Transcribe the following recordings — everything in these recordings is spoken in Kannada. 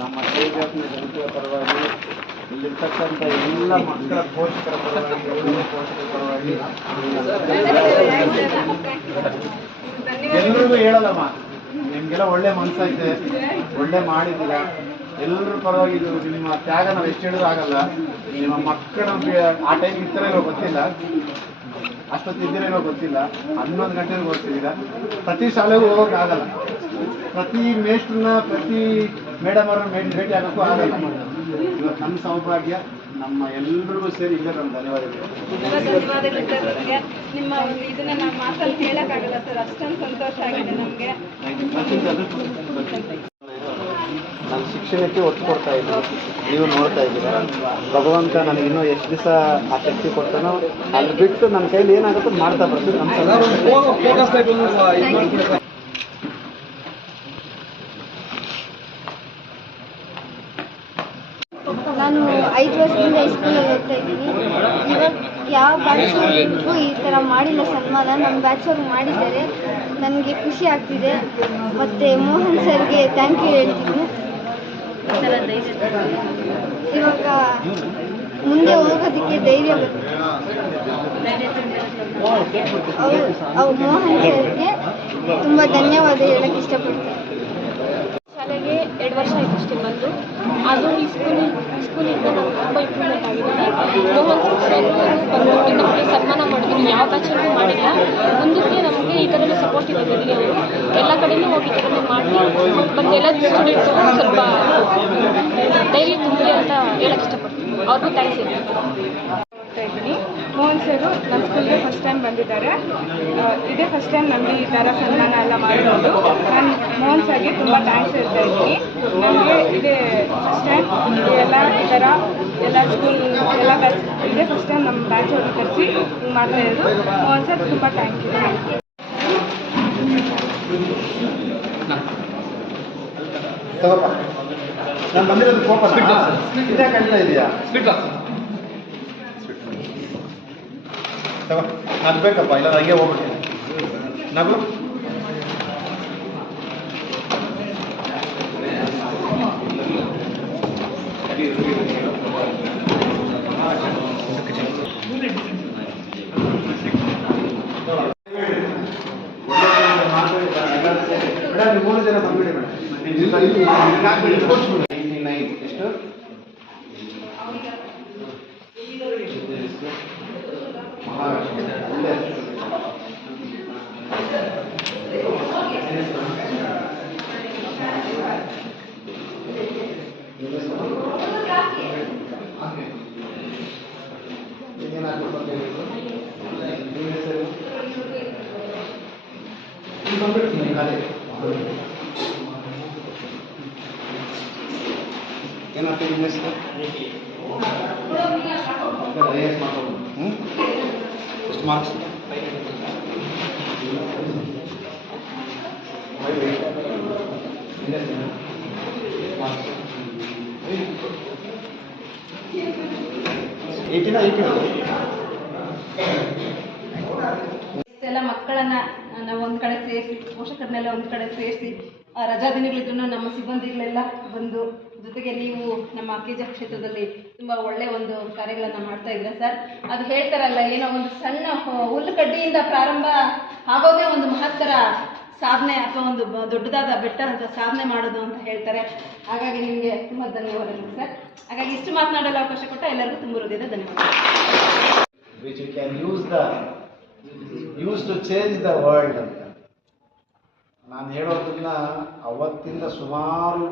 ನಮ್ಮ ಸೇವಾತ್ಮ ಜನತೆಯ ಪರವಾಗಿ ಇಲ್ಲಿರ್ತಕ್ಕಂಥ ಎಲ್ಲ ಮಕ್ಕಳ ಪೋಷಕರ ಪರವಾಗಿ ಎಲ್ಲ ಪೋಷಕರ ಪರವಾಗಿ ಎಲ್ರಿಗೂ ಹೇಳಲ್ಲಮ್ಮ, ನಿಮಗೆಲ್ಲ ಒಳ್ಳೆ ಮನಸ್ಸೈತೆ, ಒಳ್ಳೆ ಮಾಡಿದ್ದೀರಾ. ಎಲ್ಲರ ಪರವಾಗಿ ಇದು ನಿಮ್ಮ ತ್ಯಾಗ ನಾವು ಎಷ್ಟು ಹೇಳಿದ್ರು ಆಗಲ್ಲ. ನಿಮ್ಮ ಮಕ್ಕಳ ಆ ಟೈಮ್ ಇರ್ತಾರೇನೋ ಗೊತ್ತಿಲ್ಲ, ಅಷ್ಟೊತ್ತಿದ್ದೀರೇನೋ ಗೊತ್ತಿಲ್ಲ, 11 ಗಂಟೆಗೆ ಹೋಗ್ತಿದ್ದೀರಾ. ಪ್ರತಿ ಶಾಲೆಗೂ ಹೋಗೋಕ್ಕಾಗಲ್ಲ, ಪ್ರತಿ ಮೇಸ್ಟ್ರನ್ನ ಪ್ರತಿ ಮೇಡಮ್ ಅವ್ರನ್ನ ಭೇಟಿ ಆಗೋಕ್ಕೂ ಆಗಲ್ಲ. ಇವತ್ತು ನಮ್ಮ ಸೌಭಾಗ್ಯ, ನಮ್ಮ ಎಲ್ರಿಗೂ ಸೇರಿ ಇಲ್ಲೇ ನಮ್ಮ ಧನ್ಯವಾದಗಳು. ನಿಮ್ಮ ಇದನ್ನ ನಾವು ಮಾತಲ್ಲಿ ಹೇಳಕ್ಕಾಗಲ್ಲ ಸರ್, ಅಷ್ಟೊಂದು ಸಂತೋಷ ಆಗಿದೆ ನಮಗೆ. ನಾನು ಶಿಕ್ಷಣಕ್ಕೆ ಒತ್ತು ಕೊಡ್ತಾ ಇದ್ದೀನಿ, ನೀವು ನೋಡ್ತಾ ಇದ್ದೀರಾ. ಭಗವಂತ ನನಗೆ ಇನ್ನೂ ಎಷ್ಟು ದಿವಸ ಆ ಶಕ್ತಿ ಕೊಡ್ತಾನೋ ಅಲ್ಲಿ ಬಿಟ್ಟು ನನ್ನ ಕೈಲಿ ಏನಾಗುತ್ತೋ ಮಾಡ್ತಾ ಬರ್ತೀನಿ. ನಮ್ಮ ನಾನು 5 ವರ್ಷದಿಂದ ಹೈಸ್ಕೂಲಲ್ಲಿ ಓದ್ತಾ ಇದ್ದೀನಿ. ಇವಾಗ ಯಾವ ಬ್ಯಾಚವ್ರಿಗೂ ಈ ಥರ ಮಾಡಿಲ್ಲ ಸನ್ಮಾನ, ನಮ್ಮ ಬ್ಯಾಚವ್ರು ಮಾಡಿದ್ದಾರೆ. ನನಗೆ ಖುಷಿ ಆಗ್ತಿದೆ. ಮತ್ತು ಮೋಹನ್ ಸರ್ಗೆ ಥ್ಯಾಂಕ್ ಯು ಹೇಳ್ತೀನಿ. ಇವಾಗ ಮುಂದೆ ಹೋಗೋದಕ್ಕೆ ಧೈರ್ಯ ಬರುತ್ತೆ. ಮೋಹನ್ ಸರ್ಗೆ ತುಂಬ ಧನ್ಯವಾದ ಹೇಳಕ್ಕೆ ಇಷ್ಟಪಡ್ತೀನಿ. ಶಾಲೆಗೆ 2 ವರ್ಷ ಆಯಿತು ಅಷ್ಟೇ ಬಂದು. ಅದು ಈ ಸ್ಕೂಲಿಂದ ನಾನು ತುಂಬ ಇಂಪ್ರೂವ್ಮೆಂಟ್ ಆಗಿದ್ದೀನಿ. ಮೋಹನ್ ಸರ್ ಬಂದ್ಬಿಟ್ಟು ನಮಗೆ ಸನ್ಮಾನ ಮಾಡಿದ್ರು, ಯಾವ ಬ್ಯಾಚಲ್ಲೂ ಮಾಡಿಲ್ಲ. ಮುಂದಕ್ಕೆ ನಮಗೆ ಈ ಥರನೇ ಸಪೋರ್ಟ್ ಇದೆ ಅವರು, ಎಲ್ಲ ಕಡೆಯೂ ಹೋಗಿ ಈ ಥರನೇ ಮಾಡಿ ಮತ್ತು ಎಲ್ಲ ಸ್ಟೂಡೆಂಟ್ಸು ಸ್ವಲ್ಪ ಧೈರ್ಯ ತುಂಬಲಿ ಅಂತ ಹೇಳಕ್ಕೆ ಇಷ್ಟಪಡ್ತೀನಿ. ಅವ್ರಿಗೂ ಥ್ಯಾಂಕ್ಸ್ ಇದೆ. ಇದ್ದೀನಿ. ಮೋಹನ್ ಸರು ನಮ್ಮ ಸ್ಕೂಲ್ಗೆ ಫಸ್ಟ್ ಟೈಮ್ ಬಂದಿದ್ದಾರೆ. ಇದೇ ಫಸ್ಟ್ ಟೈಮ್ ನಮಗೆ ಈ ಥರ ಸನ್ಮಾನ ಎಲ್ಲ ಮಾಡಿರೋದು. ನಾನು ಮೋಹನ್ ಸರ್ಗೆ ತುಂಬ ಥ್ಯಾಂಕ್ಸ್ ಹೇಳ್ತಾ ಇದ್ದೀನಿ. ನನಗೆ ಇದೇ ಫಸ್ಟ್ ಟೈಮ್ ಎಲ್ಲ ಈ ಥರ ಎಲ್ಲ ಸ್ಕೂಲ್ ಎಲ್ಲ ಬ್ಯಾಚ್ ಇದೇ ಫಸ್ಟ್ ಟೈಮ್ ನಮ್ಮ ಬ್ಯಾಚ್ ಅವ್ರನ್ನ ಕರೆಸಿ ಹಿಂಗೆ ಮಾಡ್ತಾ ಇರೋದು. ಮೋಹನ್ ಸರ್ ತುಂಬ ಥ್ಯಾಂಕ್ ಯು. ನಾನು ಬಂದಿರೋದು ಕೋಪ ಇದೇ ಕಡಿಮೆ ಇದೆಯಾ? ಅದು ಬೇಕಪ್ಪ, ಇಲ್ಲ ಹಂಗೆ ಹೋಗ್ಬಿಡ್ತೀನಿ. ನಗು ಮೇಡಮ್, 3 ಜನ ಬಂದ್ಬಿಡಿ ಮೇಡಮ್. ಎಷ್ಟು ಏನಾಗ್ತದೆ ನಿಮ್ಮ ಹೆಸರು? ಎಷ್ಟು ಮಾರ್ಕ್ಸ್? ಇಷ್ಟೆಲ್ಲ ಮಕ್ಕಳನ್ನ ನಾವು ಒಂದು ಕಡೆ ಸೇರಿಸಿ, ಪೋಷಕರನ್ನೆಲ್ಲ ಒಂದು ಕಡೆ ಸೇರಿಸಿ, ರಜಾ ದಿನಗಳಿದ್ರು ನಮ್ಮ ಸಿಬ್ಬಂದಿಗಳೆಲ್ಲ ಬಂದು, ಜೊತೆಗೆ ನೀವು ನಮ್ಮ ಕೆಜಿ ಕ್ಷೇತ್ರದಲ್ಲಿ ತುಂಬ ಒಳ್ಳೆ ಒಂದು ಕಾರ್ಯಗಳನ್ನು ಮಾಡ್ತಾ ಇದ್ದೀರಾ ಸರ್. ಅದು ಹೇಳ್ತಾರಲ್ಲ, ಏನೋ ಒಂದು ಸಣ್ಣ ಹುಲ್ಲು ಕಡ್ಡಿಯಿಂದ ಪ್ರಾರಂಭ ಆಗೋದೇ ಒಂದು ಮಹತ್ತರ ಸಾಧನೆ ಅಥವಾ ಒಂದು ದೊಡ್ಡದಾದ ಬೆಟ್ಟದ ಸಾಧನೆ ಮಾಡೋದು ಅಂತ ಹೇಳ್ತಾರೆ. ಹಾಗಾಗಿ ನಿಮಗೆ ತುಂಬ ಧನ್ಯವಾದಗಳು ಸರ್. ಹಾಗಾಗಿ ಇಷ್ಟು ಮಾತನಾಡಲು ಅವಕಾಶ ಕೊಟ್ಟ ಎಲ್ಲರಿಗೂ ತುಂಬ ಹೃದಯದ ಧನ್ಯವಾದ. which we can use to change the world ಅಂತ ನಾನು ಹೇಳೋದನ್ನ ಅವತ್ತಿಂದ ಸುಮಾರು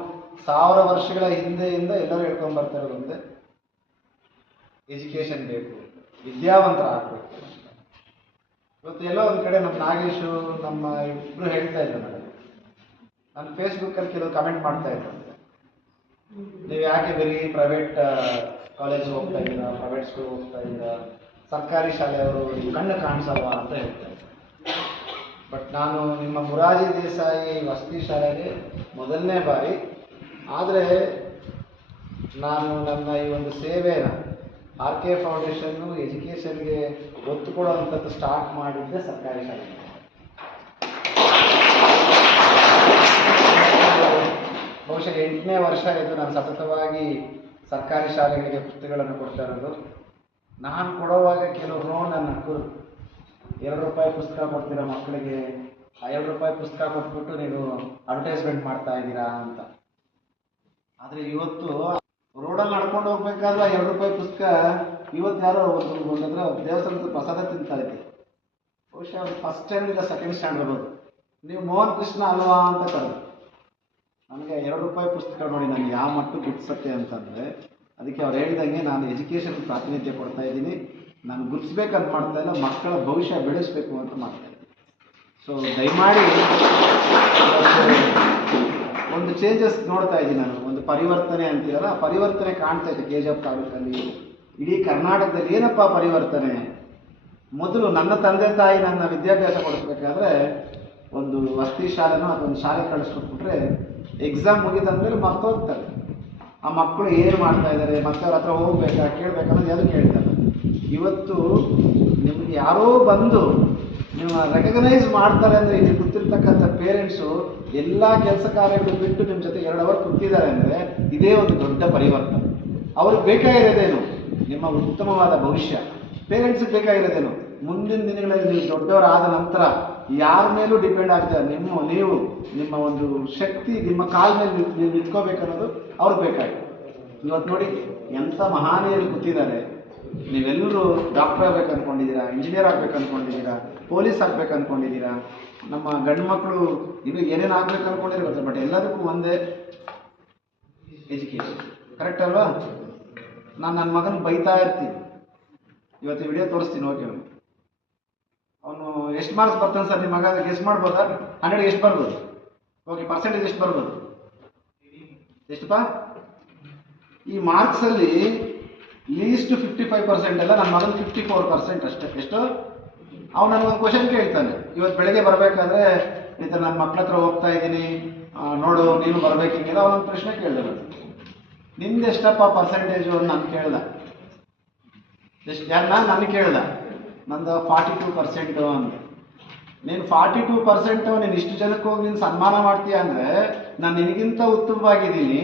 1000 ವರ್ಷಗಳ ಹಿಂದೆಯಿಂದ ಎಲ್ಲರೂ ಹೇಳ್ಕೊಂಡು ಬರ್ತಾ ಇರೋದಂತೆ, ಎಜುಕೇಷನ್ ಬೇಕು, ವಿದ್ಯಾವಂತರ ಆಗಬೇಕು. ಇವತ್ತು ಎಲ್ಲೋ ಒಂದು ಕಡೆ ನಮ್ಮ ನಾಗೇಶು ನಮ್ಮ ಇಬ್ಬರು ಹೇಳ್ತಾ ಇದ್ರು ನನಗೆ, ನಾನು ಫೇಸ್ಬುಕ್ಕಲ್ಲಿ ಕೆಲವು ಕಮೆಂಟ್ ಮಾಡ್ತಾ ಇದ್ದಂತೆ, ನೀವು ಯಾಕೆ ಬರೀ ಪ್ರೈವೇಟ್ ಕಾಲೇಜ್ ಹೋಗ್ತಾ ಇದ್ದೀರಾ, ಪ್ರೈವೇಟ್ ಸ್ಕೂಲ್ ಹೋಗ್ತಾ ಇದ್ದೀರಾ, ಸರ್ಕಾರಿ ಶಾಲೆಯವರು ಕಣ್ಣು ಕಾಣಿಸಲ್ವಾ ಅಂತ ಹೇಳ್ತಾ ಇದ್ದಾರೆ. ಬಟ್ ನಾನು ನಿಮ್ಮ ಮೊರಾರ್ಜಿ ದೇಸಾಯಿ ವಸತಿ ಶಾಲೆಗೆ ಮೊದಲನೇ ಬಾರಿ, ಆದರೆ ನಾನು ನನ್ನ ಈ ಒಂದು ಸೇವೆನ RK ಫೌಂಡೇಶನ್ನು ಎಜುಕೇಷನ್ಗೆ ಒತ್ತು ಕೊಡುವಂಥದ್ದು ಸ್ಟಾರ್ಟ್ ಮಾಡಿದ್ದೆ ಸರ್ಕಾರಿ ಶಾಲೆ. ಬಹುಶಃ ಬಹುಶಃ 8ನೇ ವರ್ಷ ಇದು ನಾನು ಸತತವಾಗಿ ಸರ್ಕಾರಿ ಶಾಲೆಗಳಿಗೆ ಪುಸ್ತಕಗಳನ್ನು ಕೊಡ್ತಾ ಇರೋದು. ನಾನು ಕೊಡುವಾಗ ಕೆಲವರು ನನ್ನ ₹2 ಪುಸ್ತಕ ಕೊಡ್ತೀರಾ ಮಕ್ಕಳಿಗೆ, ಆ ₹2 ಪುಸ್ತಕ ಕೊಟ್ಬಿಟ್ಟು ನೀವು ಅಡ್ವರ್ಟೈಸ್ಮೆಂಟ್ ಮಾಡ್ತಾ ಇದ್ದೀರಾ ಅಂತ. ಆದರೆ ಇವತ್ತು ರೋಡಲ್ಲಿ ನಡ್ಕೊಂಡು ಹೋಗ್ಬೇಕಾದ್ರೆ ₹2 ಪುಸ್ತಕ ಇವತ್ತು ಯಾರೋ ಒಂದಂದ್ರೆ ದೇವಸ್ಥಾನದ ಪ್ರಸಾದ ತಿಂತಾ ಇದ್ದೆ. ಬಹುಶಃ ಅವ್ರು ಫಸ್ಟ್ ಸ್ಟ್ಯಾಂಡ್ ಇಲ್ಲ ಸೆಕೆಂಡ್ ಸ್ಟ್ಯಾಂಡ್ ಬರ್ಬೋದು. ನೀವು ಮೋಹನ್ ಕೃಷ್ಣ ಅಲ್ವಾ ಅಂತ ಕರೆದು ನನಗೆ ₹2 ಪುಸ್ತಕ ನೋಡಿ ನನಗೆ ಯಾವ ಮಟ್ಟಕ್ಕೆ ಗುರ್ತಿಸುತ್ತೆ ಅಂತಂದರೆ, ಅದಕ್ಕೆ ಅವ್ರು ಹೇಳಿದಂಗೆ ನಾನು ಎಜುಕೇಷನ್ ಪ್ರಾತಿನಿಧ್ಯ ಕೊಡ್ತಾ ಇದ್ದೀನಿ. ನಾನು ಗುರ್ತಿಸ್ಬೇಕಂತ ಮಾಡ್ತಾ ಇಲ್ಲ, ಮಕ್ಕಳ ಭವಿಷ್ಯ ಬೆಳೆಸಬೇಕು ಅಂತ ಮಾಡ್ತಾ ಇದ್ದೀನಿ. ಸೊ ದಯಮಾಡಿ ಒಂದು ಚೇಂಜಸ್ ನೋಡ್ತಾ ಇದ್ದೀನಿ ನಾನು, ಒಂದು ಪರಿವರ್ತನೆ ಅಂತೀರಲ್ಲ, ಆ ಪರಿವರ್ತನೆ ಕಾಣ್ತಾ ಇದೆ ಕೆಜಿಎಫ್ ತಾಲೂಕಲ್ಲಿ, ಇಡೀ ಕರ್ನಾಟಕದಲ್ಲಿ. ಏನಪ್ಪ ಪರಿವರ್ತನೆ? ಮೊದಲು ನನ್ನ ತಂದೆ ತಾಯಿ ನನ್ನ ವಿದ್ಯಾಭ್ಯಾಸ ಕೊಡಿಸ್ಬೇಕಾದ್ರೆ ಒಂದು ವಸತಿ ಶಾಲೆನೋ ಅಥವಾ ಒಂದು ಶಾಲೆ ಕಳಿಸ್ಕೊಟ್ಬಿಟ್ರೆ ಎಕ್ಸಾಮ್ ಮುಗಿದಂದ್ರೆ ಮರ್ತೋಗ್ತಾರೆ. ಆ ಮಕ್ಕಳು ಏನು ಮಾಡ್ತಾ ಇದ್ದಾರೆ, ಮತ್ತೆ ಅವ್ರ ಹತ್ರ ಹೋಗ್ಬೇಕಾ ಕೇಳಬೇಕನ್ನೋದು ಯಾವುದು ಕೇಳ್ತಾರೆ. ಇವತ್ತು ನಿಮ್ಗೆ ಯಾರೋ ಬಂದು ನೀವು ರೆಕಗ್ನೈಸ್ ಮಾಡ್ತಾರೆ ಅಂದರೆ ಇಲ್ಲಿ ಕೂತಿರ್ತಕ್ಕಂಥ ಪೇರೆಂಟ್ಸು ಎಲ್ಲ ಕೆಲಸ ಕಾರ್ಯಗಳು ಬಿಟ್ಟು ನಿಮ್ಮ ಜೊತೆ 2 ಅವರ್ ಕೂತಿದ್ದಾರೆ ಅಂದರೆ ಇದೇ ಒಂದು ದೊಡ್ಡ ಪರಿವರ್ತನೆ. ಅವ್ರಿಗೆ ಬೇಕಾಗಿರೋದೇನು? ನಿಮ್ಮ ಉತ್ತಮವಾದ ಭವಿಷ್ಯ. ಪೇರೆಂಟ್ಸ್ಗೆ ಬೇಕಾಗಿರೋದೇನು? ಮುಂದಿನ ದಿನಗಳಲ್ಲಿ ನೀವು ದೊಡ್ಡವರಾದ ನಂತರ ಯಾರ ಮೇಲೂ ಡಿಪೆಂಡ್ ಆಗ್ತಾರೆ, ನೀವು ನಿಮ್ಮ ಒಂದು ಶಕ್ತಿ ನಿಮ್ಮ ಕಾಲ ಮೇಲೆ ನೀವು ನಿಂತ್ಕೋಬೇಕನ್ನೋದು ಅವ್ರಿಗೆ ಬೇಕಾಗಿದೆ. ಇವತ್ತು ನೋಡಿ ಎಂಥ ಮಹಾನೀಯರು ಕೂತಿದ್ದಾರೆ. ನೀವೆಲ್ಲರೂ ಡಾಕ್ಟರ್ ಆಗ್ಬೇಕು ಅಂದ್ಕೊಂಡಿದ್ದೀರಾ, ಇಂಜಿನಿಯರ್ ಆಗ್ಬೇಕು ಅಂದ್ಕೊಂಡಿದ್ದೀರಾ, ಪೊಲೀಸ್ ಆಗ್ಬೇಕು ಅಂದ್ಕೊಂಡಿದ್ದೀರಾ, ನಮ್ಮ ಗಂಡು ಮಕ್ಕಳು ಇನ್ನೂ ಏನೇನು ಆಗ್ಬೇಕು ಅಂದ್ಕೊಂಡಿರೋ ಗೊತ್ತಿಲ್ಲ. ಬಟ್ ಎಲ್ಲದಕ್ಕೂ ಒಂದೇ ಎಜುಕೇಷನ್. ಕರೆಕ್ಟ್ ಅಲ್ವಾ? ನಾನು ನನ್ನ ಮಗನ ಬೈತಾ ಇರ್ತೀನಿ. ಇವತ್ತು ವಿಡಿಯೋ ತೋರಿಸ್ತೀನಿ, ಓಕೆ. ಅವನು ಎಷ್ಟು ಮಾರ್ಕ್ಸ್ ಬರ್ತಾನೆ ಸರ್ ನಿಮ್ಮ ಮಗ? ಗೆಸ್ ಮಾಡ್ಬೋದಾ? 100ಗೆ ಎಷ್ಟು ಬರ್ಬೋದು? ಓಕೆ, ಪರ್ಸೆಂಟೇಜ್ ಎಷ್ಟು ಬರ್ಬೋದು? ಎಷ್ಟಪ್ಪ? ಈ ಮಾರ್ಕ್ಸಲ್ಲಿ ಲೀಸ್ಟ್ 55% ಅಲ್ಲ, ನನ್ನ ಮಗನ 54% ಅಷ್ಟೇ. ಎಷ್ಟು? ಅವ್ನು ನನಗೊಂದು ಕ್ವಶನ್ ಕೇಳ್ತಾನೆ. ಇವತ್ತು ಬೆಳಗ್ಗೆ ಬರಬೇಕಾದ್ರೆ ಈ ಥರ ನನ್ನ ಮಕ್ಳ ಹತ್ರ ಹೋಗ್ತಾ ಇದ್ದೀನಿ, ನೋಡು ನೀನು ಬರಬೇಕಿಲ್ಲ. ಅವನೊಂದು ಪ್ರಶ್ನೆ ಕೇಳಿದೆ, ನಿಮ್ದು ಎಷ್ಟಪ್ಪ ಪರ್ಸೆಂಟೇಜು ಅಂತ ನಾನು ಕೇಳ್ದ. ಎಷ್ಟು? ಯಾರನ್ನ? ನಾನು ಕೇಳ್ದ. ನಂದು 42% ಅಂದೆ. ನೀನು 42% ನೀನು ಇಷ್ಟು ಜನಕ್ಕೆ ಹೋಗಿ ನೀನು ಸನ್ಮಾನ ಮಾಡ್ತೀಯ ಅಂದರೆ ನಾನು ನಿನಗಿಂತ ಉತ್ತಮವಾಗಿದ್ದೀನಿ,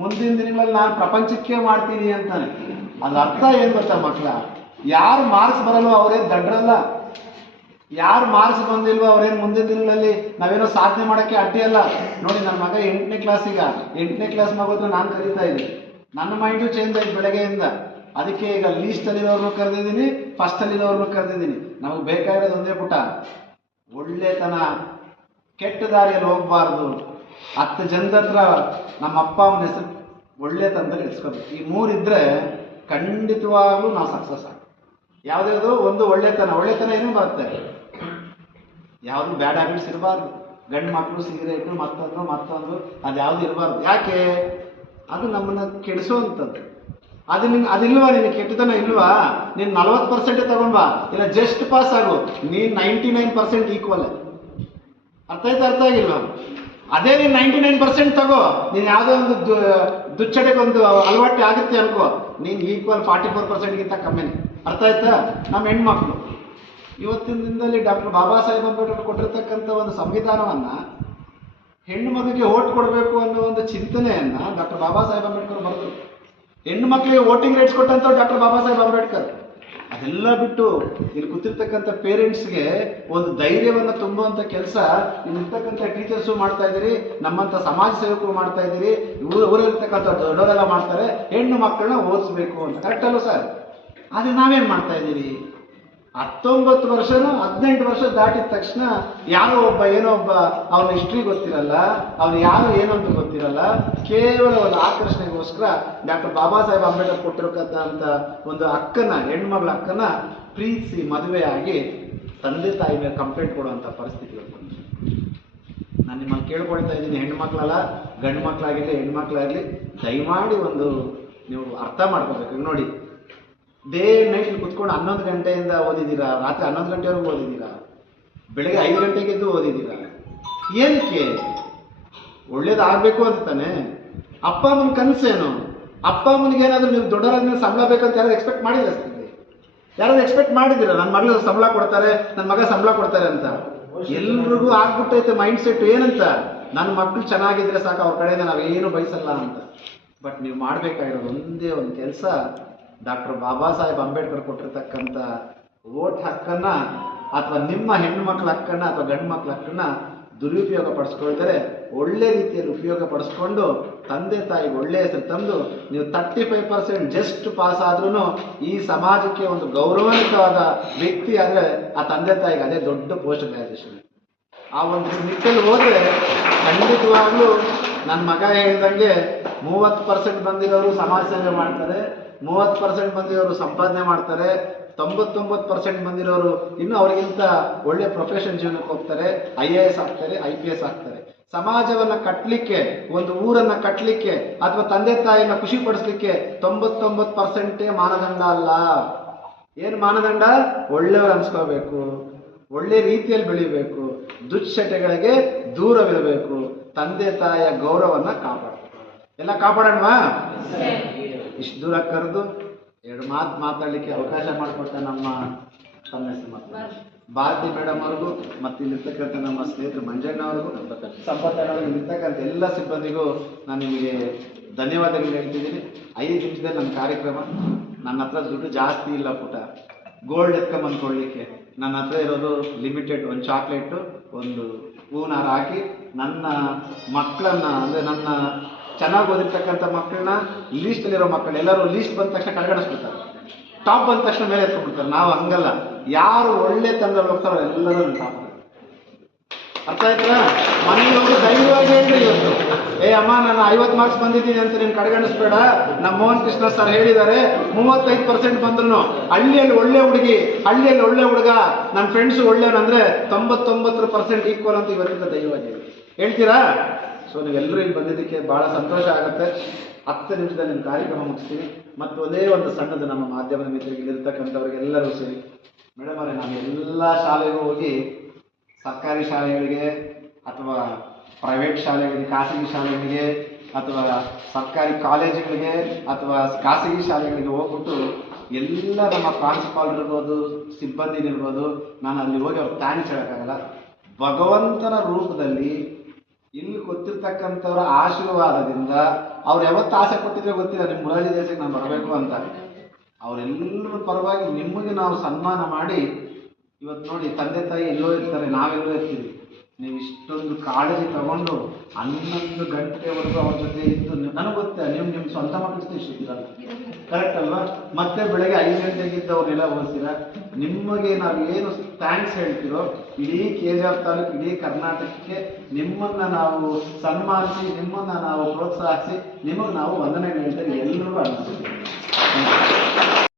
ಮುಂದಿನ ದಿನಗಳಲ್ಲಿ ನಾನು ಪ್ರಪಂಚಕ್ಕೆ ಮಾಡ್ತೀನಿ ಅಂತಾನೆ. ಅದ್ರ ಅರ್ಥ ಏನು ಗೊತ್ತಾ ಮಕ್ಕಳ? ಯಾರು ಮಾರ್ಕ್ಸ್ ಬರಲ್ವೋ ಅವರೇನು ದಡ್ರಲ್ಲ, ಯಾರು ಮಾರ್ಕ್ಸ್ ಬಂದಿಲ್ವೋ ಅವರೇನು ಮುಂದಿನ ದಿನಗಳಲ್ಲಿ ನಾವೇನೋ ಸಾಧನೆ ಮಾಡೋಕ್ಕೆ ಅಡ್ಡಿ ಅಲ್ಲ. ನೋಡಿ ನನ್ನ ಮಗ 8ನೇ ಕ್ಲಾಸ್, ಈಗ 8ನೇ ಕ್ಲಾಸ್ ಮಗೋದ್ರೆ ನಾನು ಕರೀತಾ ಇದ್ದೀನಿ. ನನ್ನ ಮೈಂಡು ಚೇಂಜ್ ಆಯ್ತು ಬೆಳಗ್ಗೆಯಿಂದ. ಅದಕ್ಕೆ ಈಗ ಲೀಸ್ಟಲ್ಲಿರೋರ್ನು ಕರೆದಿದ್ದೀನಿ, ಫಸ್ಟಲ್ಲಿರೋರ್ನು ಕರೆದಿದ್ದೀನಿ. ನಮಗೆ ಬೇಕಾಗಿರೋದು ಒಂದೇ ಪುಟ, ಒಳ್ಳೆತನ, ಕೆಟ್ಟ ದಾರಿಯಲ್ಲಿ ಹೋಗಬಾರ್ದು, 10 ಜನದ ಹತ್ರ ನಮ್ಮ ಅಪ್ಪ ಅಮ್ಮನ ಹೆಸರು ಒಳ್ಳೆತನದಲ್ಲಿ ಇಡ್ಸ್ಕೋಬೇಕು. ಈ 3 ಇದ್ದರೆ ಖಂಡಿತವಾಗ್ಲೂ ನಾವು ಸಕ್ಸಸ್ ಆಗ. ಯಾವುದ್ಯಾವುದು? ಒಂದು ಒಳ್ಳೆತನ ಏನೂ ಬರುತ್ತೆ, ಯಾವುದು ಬ್ಯಾಡ್ ಹ್ಯಾಬಿಟ್ಸ್ ಇರಬಾರ್ದು. ಗಂಡು ಮಕ್ಕಳು ಸಿಗರೇಟು ಮತ್ತೊಂದು ಅದು ಯಾವುದು ಇರಬಾರ್ದು. ಯಾಕೆ? ಅದು ನಮ್ಮನ್ನು ಕೆಡಿಸೋವಂಥದ್ದು. ಅದಿಲ್ವಾ? ನಿನಗೆ ಕೆಟ್ಟತನ ಇಲ್ವಾ? ನೀನು 40% ತಗೊಂಡ್ಬಾ, ಇಲ್ಲ ಜಸ್ಟ್ ಪಾಸ್ ಆಗು, ನೀನು 99% ಈಕ್ವಲ್. ಅರ್ಥ ಆಗಿಲ್ವಾ? ಅದೇ ನೀನು 99% ತಗೋ, ನೀನು ಯಾವುದೋ ಒಂದು ದುಚ್ಚಡೆಗೆ ಒಂದು ಅಲವಾಟಿ ಆಗುತ್ತೆ ಅನ್ಕೋ, ನೀನು ಈಕ್ವಲ್ 44%ಗಿಂತ ಕಮ್ಮಿನೇ. ಅರ್ಥ ಆಯ್ತಾ? ನಮ್ಮ ಹೆಣ್ಮಕ್ಳು ಇವತ್ತಿನ ದಿನದಲ್ಲಿ ಡಾಕ್ಟರ್ ಬಾಬಾ ಸಾಹೇಬ್ ಅಂಬೇಡ್ಕರ್ ಕೊಟ್ಟಿರ್ತಕ್ಕಂಥ ಒಂದು ಸಂವಿಧಾನವನ್ನು ಹೆಣ್ಣು ಮಗುಗೆ ಓಟ್ ಕೊಡಬೇಕು ಅನ್ನೋ ಒಂದು ಚಿಂತನೆಯನ್ನು ಡಾಕ್ಟರ್ ಬಾಬಾ ಸಾಹೇಬ್ ಅಂಬೇಡ್ಕರ್ ಬರೆದರು. ಹೆಣ್ಣು ಮಕ್ಕಳಿಗೆ voting rights ಕೊಟ್ಟಂಥವ್ರು doctor Baba Saheb Ambedkar. ಅದೆಲ್ಲ ಬಿಟ್ಟು ಇಲ್ಲಿ ಕೂತಿರ್ತಕ್ಕಂಥ ಪೇರೆಂಟ್ಸ್ಗೆ ಒಂದು ಧೈರ್ಯವನ್ನು ತುಂಬುವಂಥ ಕೆಲಸ ಇಲ್ಲಿರ್ತಕ್ಕಂಥ ಟೀಚರ್ಸು ಮಾಡ್ತಾ ಇದ್ದೀರಿ, ನಮ್ಮಂಥ ಸಮಾಜ ಸೇವಕರು ಮಾಡ್ತಾ ಇದ್ದೀರಿ, ಊರಲ್ಲಿರ್ತಕ್ಕಂಥ ದೊಡ್ಡವರೆಲ್ಲ ಮಾಡ್ತಾರೆ. ಹೆಣ್ಣು ಮಕ್ಕಳನ್ನ ಓದಿಸ್ಬೇಕು ಅಂತ. ಕರೆಕ್ಟ್ ಅಲ್ವ ಸರ್? ಆದರೆ ನಾವೇನು ಮಾಡ್ತಾ ಇದ್ದೀರಿ? 19 ವರ್ಷನೂ 18 ವರ್ಷ ದಾಟಿದ ತಕ್ಷಣ ಯಾರೋ ಒಬ್ಬ ಏನೋ ಒಬ್ಬ ಅವನ ಹಿಸ್ಟ್ರಿ ಗೊತ್ತಿರಲ್ಲ, ಅವನು ಯಾರು ಏನು ಅಂತ ಗೊತ್ತಿರಲ್ಲ, ಕೇವಲ ಒಂದು ಆಕರ್ಷಣೆಗೋಸ್ಕರ ಡಾಕ್ಟರ್ ಬಾಬಾ ಸಾಹೇಬ್ ಅಂಬೇಡ್ಕರ್ ಕೊಟ್ಟಿರತಕ್ಕಂಥ ಒಂದು ಅಕ್ಕನ, ಹೆಣ್ಮಗಳ ಅಕ್ಕನ ಪ್ರೀತಿಸಿ ಮದುವೆಯಾಗಿ ತಂದೆ ತಾಯಿ ಮೇಲೆ ಕಂಪ್ಲೇಂಟ್ ಕೊಡುವಂಥ ಪರಿಸ್ಥಿತಿ ಬಂತು. ನಾನು ನಿಮ್ಮನ್ನು ಕೇಳ್ಕೊಳ್ತಾ ಇದ್ದೀನಿ, ಹೆಣ್ಮಕ್ಳಲ್ಲ ಗಂಡು ಮಕ್ಕಳಾಗಿರಲಿ ಹೆಣ್ಮಕ್ಳಾಗಲಿ, ದಯಮಾಡಿ ಒಂದು ನೀವು ಅರ್ಥ ಮಾಡ್ಕೋಬೇಕು. ನೋಡಿ, ಡೇ ನೈಟ್ ಕುತ್ಕೊಂಡು 11 ಗಂಟೆಯಿಂದ ಓದಿದ್ದೀರಾ, ರಾತ್ರಿ 11 ಗಂಟೆವರೆಗೂ ಓದಿದ್ದೀರಾ, ಬೆಳಗ್ಗೆ 5 ಗಂಟೆಗೆದ್ದು ಓದಿದ್ದೀರಾ. ಏನಕ್ಕೆ? ಒಳ್ಳೇದಾಗಬೇಕು ಅಂತ ತಾನೆ. ಅಪ್ಪ ಅಮ್ಮನ ಕನಸೇನು? ಅಪ್ಪ ಅಮ್ಮನಿಗೆ ಏನಾದರೂ ನೀವು ದೊಡ್ಡವರಾದ್ಮೇಲೆ ಸಂಬಳ ಬೇಕಂತ ಯಾರು ಎಕ್ಸ್ಪೆಕ್ಟ್ ಮಾಡಿಲ್ಲ? ಯಾರಾದ್ರು ಎಕ್ಸ್ಪೆಕ್ಟ್ ಮಾಡಿದ್ದೀರಾ ನನ್ನ ಮಗಳು ಸಂಬಳ ಕೊಡ್ತಾರೆ, ನನ್ನ ಮಗ ಸಂಬಳ ಕೊಡ್ತಾರೆ ಅಂತ? ಎಲ್ರಿಗೂ ಆಗ್ಬಿಟ್ಟೈತೆ ಮೈಂಡ್ ಸೆಟ್. ಏನಂತ? ನನ್ನ ಮಕ್ಕಳು ಚೆನ್ನಾಗಿದ್ರೆ ಸಾಕು, ಅವ್ರ ಕಡೆಯಿಂದ ನಾವೇನು ಬಯಸಲ್ಲ ಅಂತ. ಬಟ್ ನೀವು ಮಾಡಬೇಕಾಗಿರೋದು ಒಂದೇ ಒಂದು ಕೆಲಸ, ಡಾಕ್ಟರ್ ಬಾಬಾ ಸಾಹೇಬ್ ಅಂಬೇಡ್ಕರ್ ಕೊಟ್ಟಿರ್ತಕ್ಕಂಥ ವೋಟ್ ಹಕ್ಕನ್ನ ಅಥವಾ ನಿಮ್ಮ ಹೆಣ್ಣು ಮಕ್ಕಳ ಹಕ್ಕನ್ನ ಅಥವಾ ಗಂಡು ಮಕ್ಕಳ ಹಕ್ಕನ್ನ ದುರುಪಯೋಗ ಪಡಿಸ್ಕೊಳ್ತಾರೆ. ಒಳ್ಳೆ ರೀತಿಯಲ್ಲಿ ಉಪಯೋಗ ಪಡಿಸ್ಕೊಂಡು ತಂದೆ ತಾಯಿಗೆ ಒಳ್ಳೆ ಹೆಸರು ತಂದು ನೀವು 35% ಜಸ್ಟ್ ಪಾಸ್ ಆದ್ರೂ ಈ ಸಮಾಜಕ್ಕೆ ಒಂದು ಗೌರವಾನ್ವಿತವಾದ ವ್ಯಕ್ತಿ ಆದರೆ ಆ ತಂದೆ ತಾಯಿಗೆ ಅದೇ ದೊಡ್ಡ ಪೋಸ್ಟ್ ಗ್ರಾಜುಯೇಷನ್. ಆ ಒಂದು ನಿಟ್ಟಲ್ಲಿ ಹೋದರೆ ಖಂಡಿತವಾಗ್ಲೂ ನನ್ನ ಮಗ ಹೇಳ್ದಂಗೆ 30% ಬಂದಿರೋರು ಸಮಾಜ ಸೇವೆ ಮಾಡ್ತಾರೆ, 30% ಬಂದಿರೋರು ಸಂಪಾದನೆ ಮಾಡ್ತಾರೆ, 99% ಬಂದಿರೋರು ಇನ್ನೂ ಅವ್ರಿಗಿಂತ ಒಳ್ಳೆ ಪ್ರೊಫೆಷನ್ ಜೀವನಕ್ಕೆ ಹೋಗ್ತಾರೆ, IAS ಆಗ್ತಾರೆ, IPS ಆಗ್ತಾರೆ. ಸಮಾಜವನ್ನ ಕಟ್ಟಲಿಕ್ಕೆ, ಒಂದು ಊರನ್ನ ಕಟ್ಟಲಿಕ್ಕೆ ಅಥವಾ ತಂದೆ ತಾಯಿನ ಖುಷಿ ಪಡಿಸ್ಲಿಕ್ಕೆ 99% ಮಾನದಂಡ ಅಲ್ಲ. ಏನು ಮಾನದಂಡ? ಒಳ್ಳೆಯವರು ಅನ್ಸ್ಕೋಬೇಕು, ಒಳ್ಳೆ ರೀತಿಯಲ್ಲಿ ಬೆಳಿಬೇಕು, ದುಶ್ಚಟಗಳಿಗೆ ದೂರವಿರಬೇಕು, ತಂದೆ ತಾಯಿಯ ಗೌರವನ್ನ ಕಾಪಾಡಬೇಕು. ಎಲ್ಲ ಕಾಪಾಡೋಣವಾ? ಇಷ್ಟು ದೂರ ಕರೆದು 2 ಮಾತು ಮಾತಾಡಲಿಕ್ಕೆ ಅವಕಾಶ ಮಾಡಿಕೊಟ್ಟ ನಮ್ಮ ತಮ್ಮ ಭಾರತಿ ಮೇಡಮ್ ಅವ್ರಿಗೂ ಮತ್ತು ಇಲ್ಲಿರ್ತಕ್ಕಂಥ ನಮ್ಮ ಸ್ನೇಹಿತರು ಮಂಜಣ್ಣವ್ರಿಗೂ, ಸಂಪತ್ತಣ್ಣವ್ರಿಗೂ, ಇಲ್ಲಿರ್ತಕ್ಕಂಥ ಎಲ್ಲ ಸಿಬ್ಬಂದಿಗೂ ನಾನು ನಿಮಗೆ ಧನ್ಯವಾದಗಳು ಹೇಳ್ತಿದ್ದೀನಿ. 5 ನಿಮಿಷದಲ್ಲಿ ನನ್ನ ಕಾರ್ಯಕ್ರಮ. ನನ್ನ ಹತ್ರ ದುಡ್ಡು ಜಾಸ್ತಿ ಇಲ್ಲ ಪುಟ, ಗೋಲ್ಡ್ ಎತ್ಕೊಂಬಂದ್ಕೊಳ್ಳಿಕ್ಕೆ. ನನ್ನ ಹತ್ರ ಇರೋದು ಲಿಮಿಟೆಡ್, ಒಂದು ಚಾಕ್ಲೇಟು, ಒಂದು ಹೂನಾರ ಹಾಕಿ ನನ್ನ ಮಕ್ಕಳನ್ನ, ಅಂದರೆ ನನ್ನ ಚೆನ್ನಾಗಿ ಓದಿರ್ತಕ್ಕಂಥ ಮಕ್ಕಳನ್ನ, ಲೀಸ್ಟಲ್ಲಿರೋ ಮಕ್ಕಳು ಎಲ್ಲರೂ ಲೀಸ್ಟ್ ಬಂದ ತಕ್ಷಣ ಕಡೆಗಣಿಸ್ಬಿಡ್ತಾರೆ, ಟಾಪ್ ಬಂದ ತಕ್ಷಣ ಮೇಲೆ ಎತ್ಕೊಂಡ್ಬಿಡ್ತಾರೆ. ನಾವು ಹಂಗಲ್ಲ, ಯಾರು ಒಳ್ಳೆ ತಂಡದಲ್ಲಿ ಹೋಗ್ತಾರೋ ಎಲ್ಲರೂ ಟಾಪ್. ಅರ್ಥ ಆಯ್ತಲ್ಲ? ಮನೆಗೆ ಹೋಗಿ ಧೈರ್ಯವಾಗಿ ಹೇಳ್ರಿ ಇವತ್ತು, ಅಮ್ಮ ನಾನು 50 ಮಾರ್ಕ್ಸ್ ಬಂದಿದ್ದೀನಿ ಅಂತ ನೀನು ಕಡೆಗಣಿಸ್ಬೇಡ. ನಮ್ಮ ಮೋಹನ್ ಕೃಷ್ಣ ಸರ್ ಹೇಳಿದ್ದಾರೆ 35% ಬಂದ್ರು ಹಳ್ಳಿಯಲ್ಲಿ ಒಳ್ಳೆ ಹುಡುಗಿ, ಹಳ್ಳಿಯಲ್ಲಿ ಒಳ್ಳೆ ಹುಡುಗ, ನನ್ನ ಫ್ರೆಂಡ್ಸ್ ಒಳ್ಳೆಯವನಂದ್ರೆ 99% ಈಕ್ವಲ್ ಅಂತ ಇವತ್ತಿಂದ ಧೈರ್ಯವಾಗಿ ಹೇಳ್ತೀರಾ? ಸೊ ನೀವೆಲ್ಲರೂ ಇಲ್ಲಿ ಬಂದಿದ್ದಕ್ಕೆ ಭಾಳ ಸಂತೋಷ ಆಗುತ್ತೆ. 10 ನಿಮಿಷದಲ್ಲಿ ನಿಮ್ಮ ಕಾರ್ಯಕ್ರಮ ಮುಗಿಸ್ತೀನಿ. ಮತ್ತು ಒಂದೇ ಒಂದು ಸಣ್ಣದು ನಮ್ಮ ಮಾಧ್ಯಮದ ಮಿತ್ರರಿಗೆ ಇಲ್ಲಿರ್ತಕ್ಕಂಥವ್ರಿಗೆಲ್ಲರೂ ಸೇರಿ, ಮೇಡಮ್ ಅವರೇ, ನಾನು ಎಲ್ಲ ಶಾಲೆಗೂ ಹೋಗಿ ಸರ್ಕಾರಿ ಶಾಲೆಗಳಿಗೆ ಅಥವಾ ಪ್ರೈವೇಟ್ ಶಾಲೆಗಳಿಗೆ, ಖಾಸಗಿ ಶಾಲೆಗಳಿಗೆ ಅಥವಾ ಸರ್ಕಾರಿ ಕಾಲೇಜುಗಳಿಗೆ ಅಥವಾ ಖಾಸಗಿ ಶಾಲೆಗಳಿಗೆ ಹೋಗ್ಬಿಟ್ಟು ಎಲ್ಲ ನಮ್ಮ ಪ್ರಾಂಶುಪಾಲರು ಇರ್ಬೋದು, ಸಿಬ್ಬಂದಿನಿರ್ಬೋದು, ನಾನು ಅಲ್ಲಿ ಹೋಗಿ ಅವ್ರು ಥ್ಯಾಂಕ್ಸ್ ಹೇಳೋಕ್ಕಾಗಲ್ಲ. ಭಗವಂತನ ರೂಪದಲ್ಲಿ ಇಲ್ಲಿ ಗೊತ್ತಿರ್ತಕ್ಕಂಥವ್ರ ಆಶೀರ್ವಾದದಿಂದ ಅವ್ರು ಯಾವತ್ತು ಆಸೆ ಕೊಟ್ಟಿದ್ರೆ ಗೊತ್ತಿಲ್ಲ, ನಿಮ್ಮ ಮುರಾರ್ಜಿ ದೇಶಕ್ಕೆ ನಾನು ಬರಬೇಕು ಅಂತ. ಅವರೆಲ್ಲರ ಪರವಾಗಿ ನಿಮಗೆ ನಾವು ಸನ್ಮಾನ ಮಾಡಿ, ಇವತ್ತು ನೋಡಿ ತಂದೆ ತಾಯಿ ಎಲ್ಲೋ ಇರ್ತಾರೆ, ನಾವೆಲ್ಲೋ ಇರ್ತೀವಿ, ನೀವು ಇಷ್ಟೊಂದು ಕಾಳಜಿ ತಗೊಂಡು 11 ಗಂಟೆವರೆಗೂ ಅವ್ರ ಜೊತೆ ಇದ್ದು, ನನಗೆ ಗೊತ್ತೇ ನೀವು ನಿಮ್ಮ ಸ್ವಂತ ಮಕ್ಕಳು ಇಷ್ಟಿದ್ದೀರಲ್ಲ, ಕರೆಕ್ಟ್ ಅಲ್ವಾ? ಮತ್ತೆ ಬೆಳಗ್ಗೆ 5 ಗಂಟೆಗಿದ್ದು ಅವ್ರನ್ನೆಲ್ಲ ಓದಿಸಿರ. ನಿಮಗೆ ನಾವು ಏನು ಥ್ಯಾಂಕ್ಸ್ ಹೇಳ್ತಿರೋ ಇಡೀ KGF ತಾಲೂಕು, ಇಡೀ ಕರ್ನಾಟಕಕ್ಕೆ ನಿಮ್ಮನ್ನು ನಾವು ಸನ್ಮಾನಿಸಿ, ನಿಮ್ಮನ್ನು ನಾವು ಪ್ರೋತ್ಸಾಹಿಸಿ, ನಿಮಗೆ ನಾವು ವಂದನೆ ಹೇಳ್ತೇವೆ ಎಲ್ಲರಿಗೂ ಅನಿಸ್ತೀವಿ.